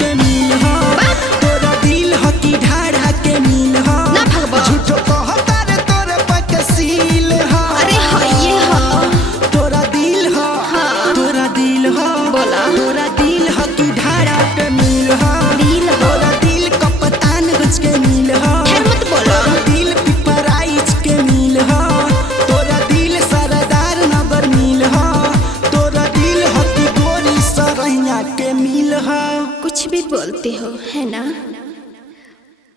के मिल हो, तोरा दिल हो कि ढाढ़ा के मिल हो, झूठो कहता रे तोरे पक सील हो। अरे ये हो तोरा दिल हो, तोरा दिल हो, तोरा दिल हो कि ढाढ़ा के मिल हो, तोरा दिल कप्तान गंज के मिल हो, मत बोलो दिल पिपराइच के मिल हो, तोरा दिल सरदार नगर मिल हो, तोरा दिल हो कि गोरी सरैया के मिल हो। कुछ भी बोलते हो है ना।